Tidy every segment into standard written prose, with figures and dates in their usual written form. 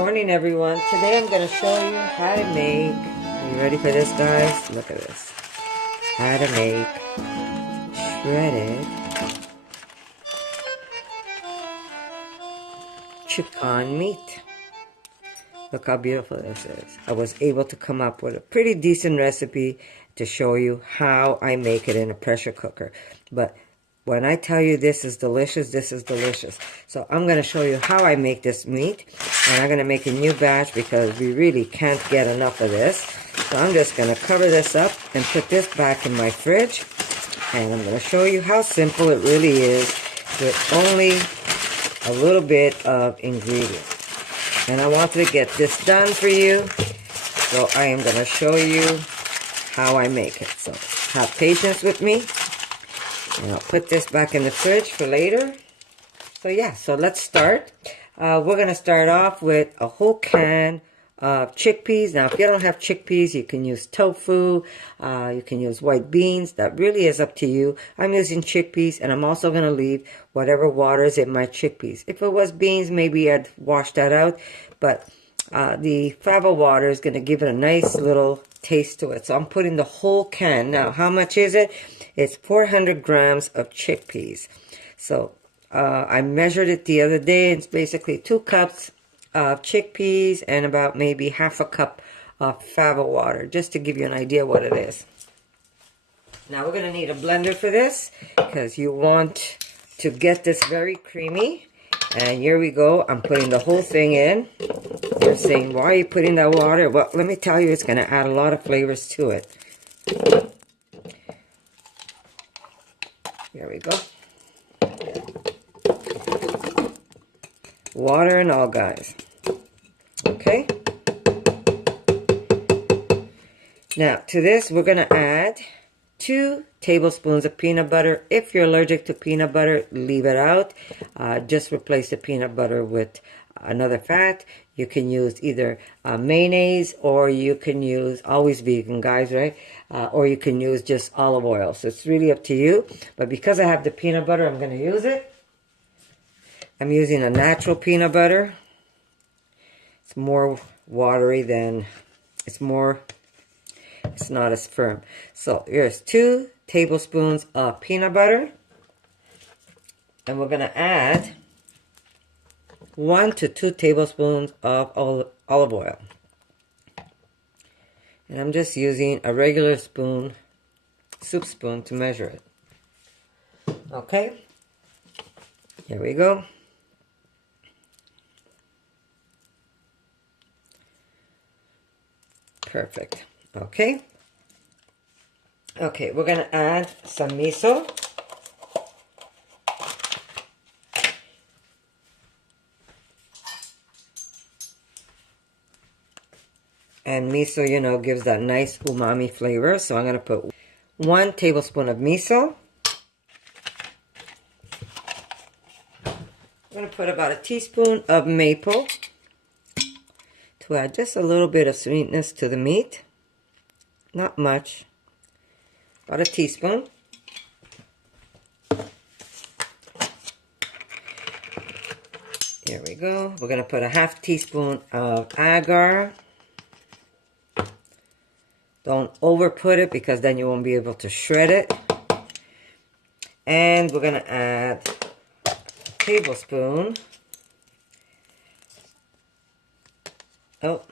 morning, everyone. Today I'm going to show you how to make, are you ready for this, guys? Look at this. How to make shredded chicken meat. Look how beautiful this is. I was able to come up with a pretty decent recipe to show you how I make it in a pressure cooker. But when I tell you this is delicious, this is delicious. So I'm going to show you how I make this meat. And I'm going to make a new batch because we really can't get enough of this. So I'm just going to cover this up and put this back in my fridge. And I'm going to show you how simple it really is with only a little bit of ingredients. And I wanted to get this done for you. So I am going to show you how I make it. So have patience with me. And I'll put this back in the fridge for later. So yeah, so let's start. We're going to start off with a whole can of chickpeas. Now, if you don't have chickpeas, you can use tofu. You can use white beans. That really is up to you. I'm using chickpeas, and I'm also going to leave whatever water is in my chickpeas. If it was beans, maybe I'd wash that out. But the fava water is going to give it a nice little taste to it. So I'm putting the whole can. Now, how much is it? It's 400 grams of chickpeas. So I measured it the other day. It's basically 2 cups of chickpeas and about maybe half a cup of fava water, just to give you an idea what it is. Now we're going to need a blender for this because you want to get this very creamy. And here we go. I'm putting the whole thing in. You're saying, why are you putting that water? Well, let me tell you, it's going to add a lot of flavors to it. Here we go. Water and all, guys. Okay. Now, to this, we're going to add 2 tablespoons of peanut butter. If you're allergic to peanut butter, leave it out. Just replace the peanut butter with another fat. You can use either mayonnaise, or you can use, always vegan, guys, right? Or you can use just olive oil. So it's really up to you. But because I have the peanut butter, I'm going to use it. I'm using a natural peanut butter. It's more watery than, it's not as firm. So here's 2 tablespoons of peanut butter. And we're going to add 1 to 2 tablespoons of olive oil. And I'm just using a regular spoon, soup spoon, to measure it. Okay. Here we go. Perfect. Okay. Okay, we're going to add some miso. And miso, you know, gives that nice umami flavor. So I'm going to put 1 tablespoon of miso. I'm going to put about a teaspoon of maple to add just a little bit of sweetness to the meat. Not much. About a teaspoon. Here we go. We're going to put a half teaspoon of agar. Don't over put it because then you won't be able to shred it. And we're going to add a tablespoon. Oh,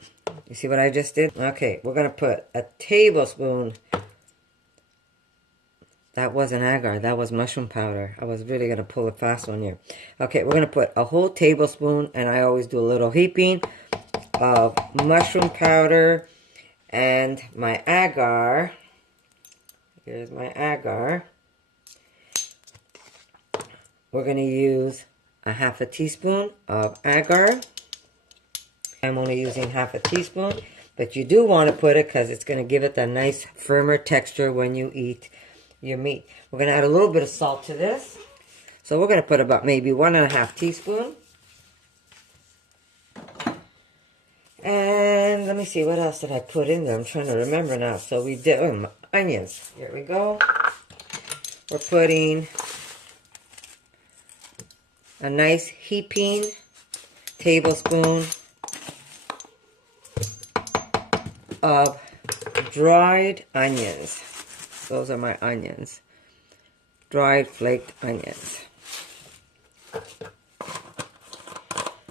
you see what I just did? Okay, we're going to put a tablespoon. That wasn't agar, that was mushroom powder. I was really going to pull a fast one here. Okay, we're going to put a whole tablespoon, and I always do a little heaping of mushroom powder and my agar. Here's my agar. We're going to use a half a teaspoon of agar. I'm only using half a teaspoon, but you do want to put it because it's going to give it that nice firmer texture when you eat your meat. We're going to add a little bit of salt to this. So we're going to put about maybe 1.5 teaspoons. And let me see, what else did I put in there? I'm trying to remember now. So we did onions. Here we go. We're putting a nice heaping tablespoon of dried onions. Those are my onions. Dried flaked onions.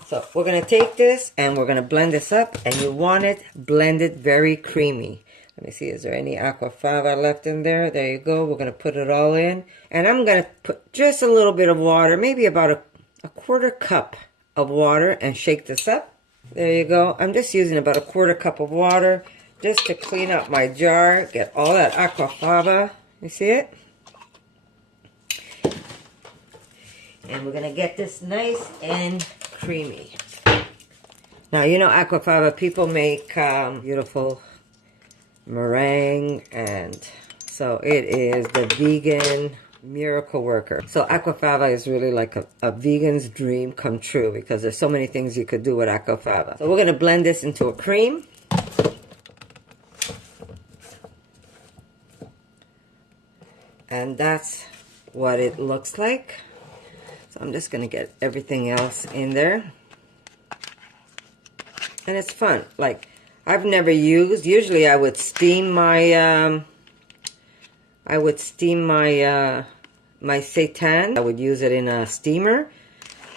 So we're going to take this and we're going to blend this up, and you want it blended very creamy. Let me see, is there any aquafaba left in there? There you go. We're going to put it all in. And I'm going to put just a little bit of water, maybe about a quarter cup of water, and shake this up. There you go. I'm just using about a quarter cup of water just to clean up my jar, get all that aquafaba. You see it? And we're going to get this nice and creamy. Now, you know, aquafaba, people make beautiful meringue, and so it is the vegan miracle worker. So aquafaba is really like a vegan's dream come true, because there's so many things you could do with aquafaba. So we're going to blend this into a cream. And that's what it looks like. So I'm just going to get everything else in there. And it's fun. Like, I've never used, usually I would steam my, my seitan. I would use it in a steamer,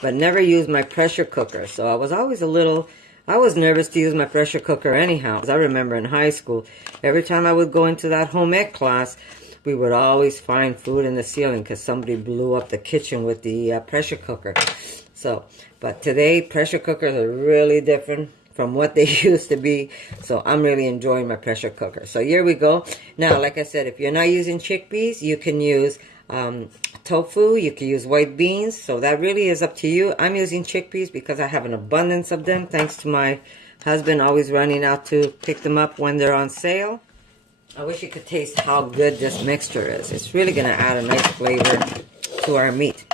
but never use my pressure cooker. So I was always I was nervous to use my pressure cooker anyhow. I remember in high school, every time I would go into that home ec class, we would always find food in the ceiling because somebody blew up the kitchen with the pressure cooker. So, but today, pressure cookers are really different from what they used to be. So I'm really enjoying my pressure cooker. So here we go. Now, like I said, if you're not using chickpeas, you can use tofu. You can use white beans. So that really is up to you. I'm using chickpeas because I have an abundance of them, thanks to my husband always running out to pick them up when they're on sale. I wish you could taste how good this mixture is. It's really going to add a nice flavor to our meat.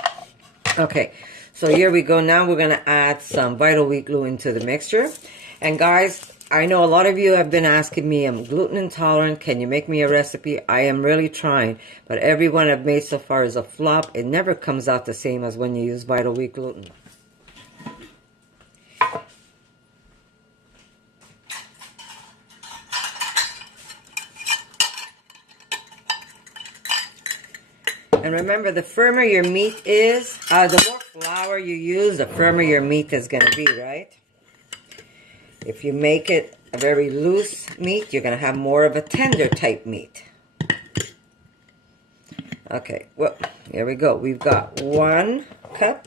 Okay, so here we go. Now we're going to add some Vital Wheat gluten to the mixture. And guys, I know a lot of you have been asking me, I'm gluten intolerant, can you make me a recipe? I am really trying, but every one I've made so far is a flop. It never comes out the same as when you use Vital Wheat gluten. And remember, the firmer your meat is, the more flour you use, the firmer your meat is going to be, right? If you make it a very loose meat, you're going to have more of a tender type meat. Okay, well, here we go. We've got 1 cup.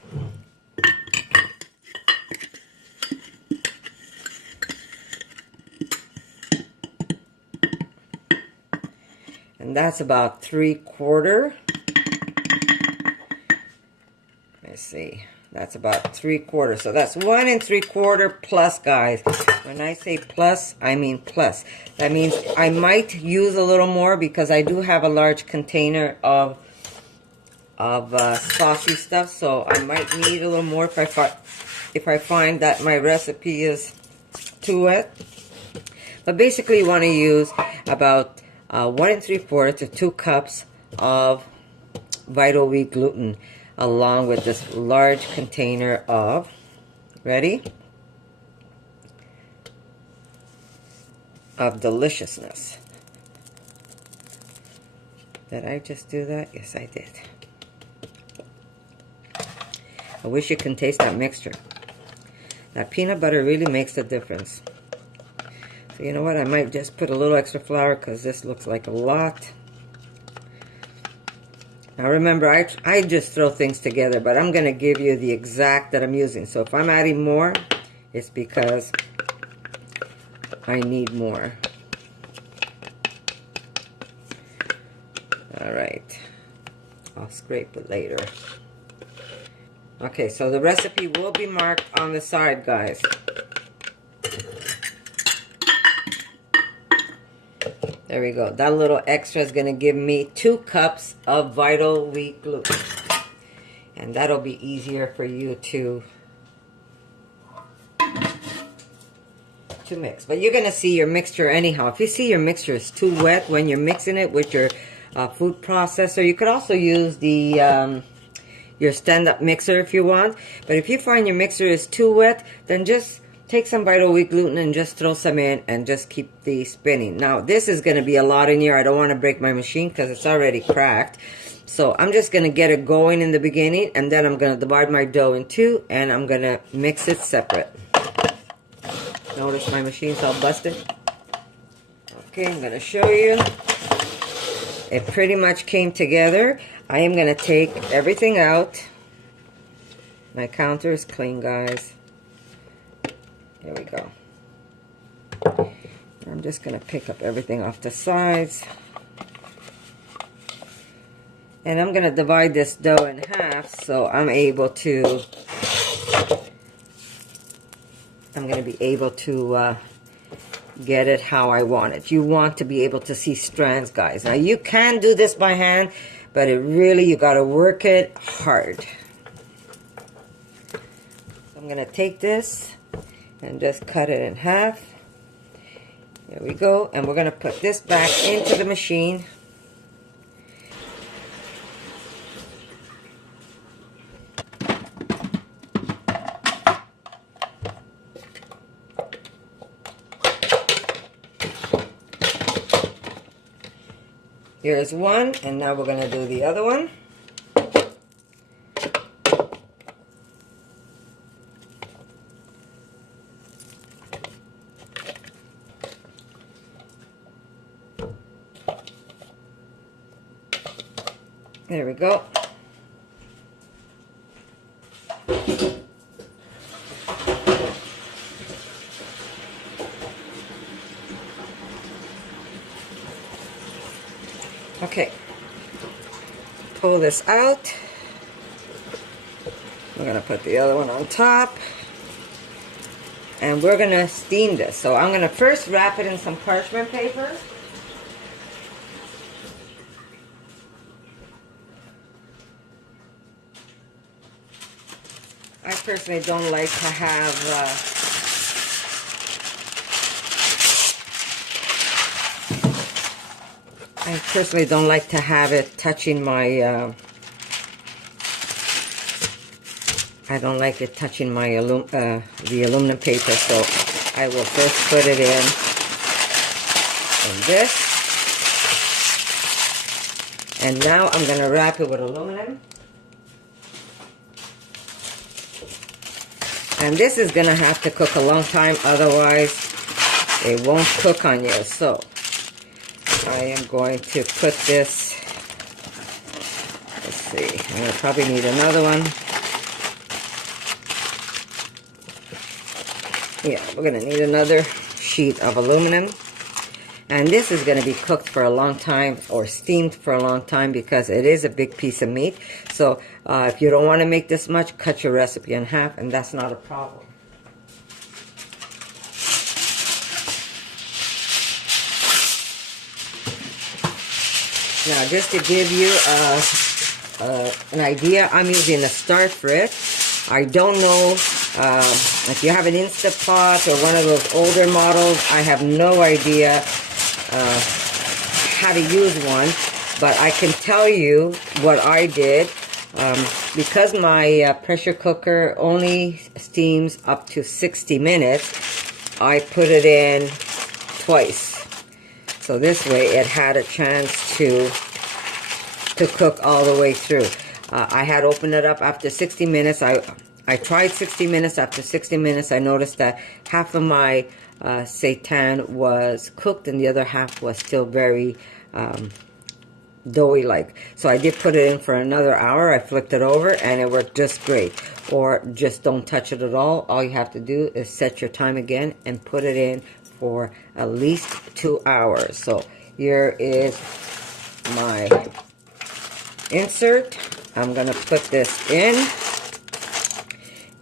And that's about 3/4. Let's see, that's about 3/4. So that's 1 3/4 plus, guys. When I say plus, I mean plus. That means I might use a little more because I do have a large container of saucy stuff. So I might need a little more if I find that my recipe is too wet. But basically, you want to use about 1 3/4 to 2 cups of Vital Wheat gluten, along with this large container of, ready? Of deliciousness. Did I just do that? Yes, I did. I wish you can taste that mixture. That peanut butter really makes a difference. So you know what? I might just put a little extra flour because this looks like a lot. Now remember, I just throw things together, but I'm going to give you the exact that I'm using. So if I'm adding more, it's because I need more. Alright. I'll scrape it later. Okay, so the recipe will be marked on the side, guys. There we go. That little extra is going to give me 2 cups of Vital Wheat gluten. And that'll be easier for you to mix. But you're going to see your mixture anyhow. If you see your mixture is too wet when you're mixing it with your food processor, you could also use the your stand-up mixer if you want. But if you find your mixer is too wet, then just take some Vital Wheat gluten and just throw some in and just keep the spinning. Now this is going to be a lot in here. I don't want to break my machine because it's already cracked. So I'm just going to get it going in the beginning, and then I'm going to divide my dough in two and I'm going to mix it separate. Notice my machine's all busted. Okay, I'm going to show you. It pretty much came together. I am going to take everything out. My counter is clean, guys. There we go. I'm just going to pick up everything off the sides. And I'm going to divide this dough in half so I'm going to be able to get it how I want it. You want to be able to see strands, guys. Now you can do this by hand, but you got to work it hard. So I'm going to take this and just cut it in half. There we go. And we're going to put this back into the machine. Here's one, and now we're going to do the other one. There we go. Okay, pull this out. We're going to put the other one on top. And we're going to steam this. So I'm going to first wrap it in some parchment paper. I personally don't like to have it touching my I don't like it touching my the aluminum paper, so I will first put it in this, and now I'm going to wrap it with aluminum. And this is going to have to cook a long time, otherwise it won't cook on you. So I am going to put this, let's see, I'm going to probably need another one. Yeah, we're going to need another sheet of aluminum. And this is going to be cooked for a long time, or steamed for a long time, because it is a big piece of meat. So if you don't want to make this much, cut your recipe in half, and that's not a problem. Now, just to give you an idea, I'm using a Starfrit. I don't know if you have an Instapot or one of those older models. I have no idea how to use one, but I can tell you what I did. Because my pressure cooker only steams up to 60 minutes, I put it in twice. So this way it had a chance to cook all the way through. I had opened it up after 60 minutes. I tried 60 minutes. After 60 minutes, I noticed that half of my seitan was cooked and the other half was still very doughy-like. So I did put it in for another hour. I flipped it over and it worked just great. Or just don't touch it at all. All you have to do is set your time again and put it in for at least 2 hours. So here is my insert. I'm going to put this in.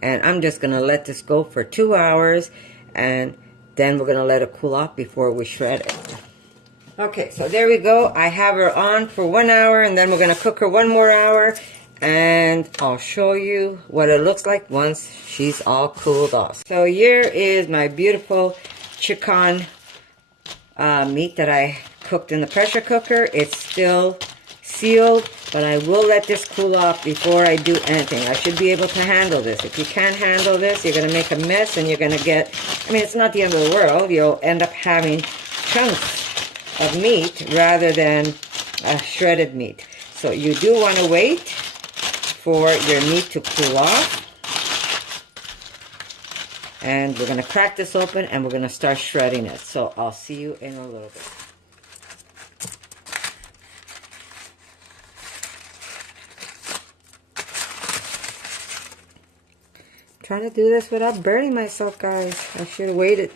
And I'm just going to let this go for 2 hours. And then we're going to let it cool off before we shred it. Okay, so there we go. I have her on for 1 hour, and then we're going to cook her 1 more hour, and I'll show you what it looks like once she's all cooled off. So here is my beautiful chicken meat that I cooked in the pressure cooker. It's still sealed. But I will let this cool off before I do anything. I should be able to handle this. If you can't handle this, you're going to make a mess and you're going to get, I mean, it's not the end of the world. You'll end up having chunks of meat rather than shredded meat. So you do want to wait for your meat to cool off. And we're going to crack this open and we're going to start shredding it. So I'll see you in a little bit. Trying to do this without burning myself, guys. I should have waited.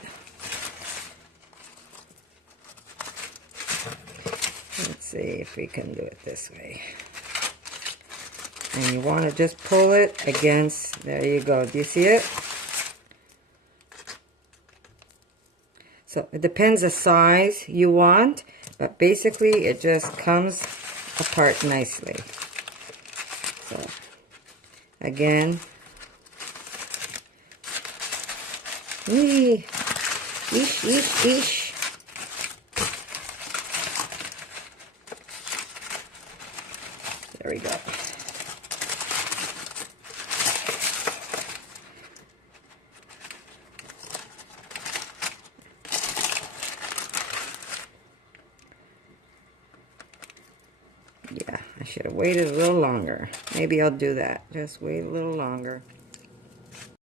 Let's see if we can do it this way. And you want to just pull it against, there you go. Do you see it? So it depends the size you want, but basically it just comes apart nicely. So again, eesh, eesh, eesh. There we go. Yeah, I should have waited a little longer. Maybe I'll do that. Just wait a little longer.